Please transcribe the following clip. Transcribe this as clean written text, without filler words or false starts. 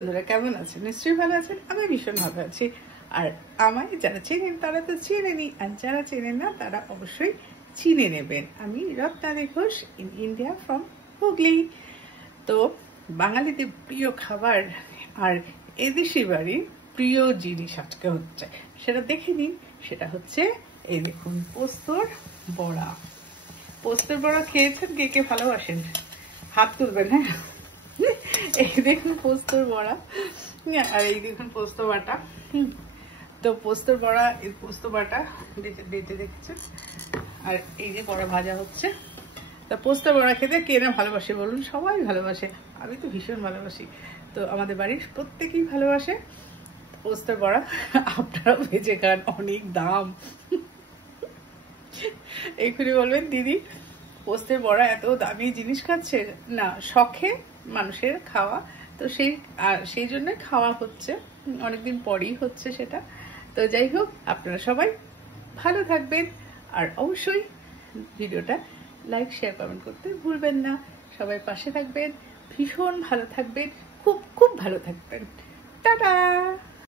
বন্ধুরা কেমন আছেন? নিশ্চয়ই ভালো আছেন। আমি ভীষণ ভালো আছি। আর আমায় যারা চেনেন তারা তো চেনেনি, আর যারা চেনেন না তারা অবশ্যই চিনে নেবেন। আমি Ratnadi Ghosh, in India from Hooghly. তো বাঙালিদের প্রিয় খাবার আর এদেশি বাড়ির প্রিয় জিনিস আজকে হচ্ছে, সেটা দেখে নিন। সেটা হচ্ছে এই দেখুন, পোস্তর বড়া। পোস্তর বড়া খেয়েছেন? কে কে ভালোবাসেন হাত তুলবেন। হ্যাঁ, এই দেখুন পোস্তর বড়া, আর এই দেখুন পোস্ত বাটা। তো পোস্তর বড়া, এই পোস্ত বাটা বেটে দেখছেন, আর এই যে বড়া ভাজা হচ্ছে। তা পোস্তর বড়া খেতে কে না ভালোবাসে বলুন? সবাই ভালোবাসে, আমি তো ভীষণ ভালোবাসি। তো আমাদের বাড়ির প্রত্যেকেই ভালোবাসে পোস্তর বড়া। আপনারাও ভেজে খান, অনেক দাম। এক্ষুনি বলবেন দিদি পোস্তের বড়া এত দামি জিনিস খাচ্ছে। না, শখে মানুষের খাওয়া, তো সেই জন্য খাওয়া হচ্ছে, অনেকদিন পরেই হচ্ছে সেটা। তো যাই হোক, আপনারা সবাই ভালো থাকবেন, আর অবশ্যই ভিডিওটা লাইক শেয়ার কমেন্ট করতে ভুলবেন না। সবাই পাশে থাকবেন, ভীষণ ভালো থাকবেন, খুব খুব ভালো থাকবেন। টাটা।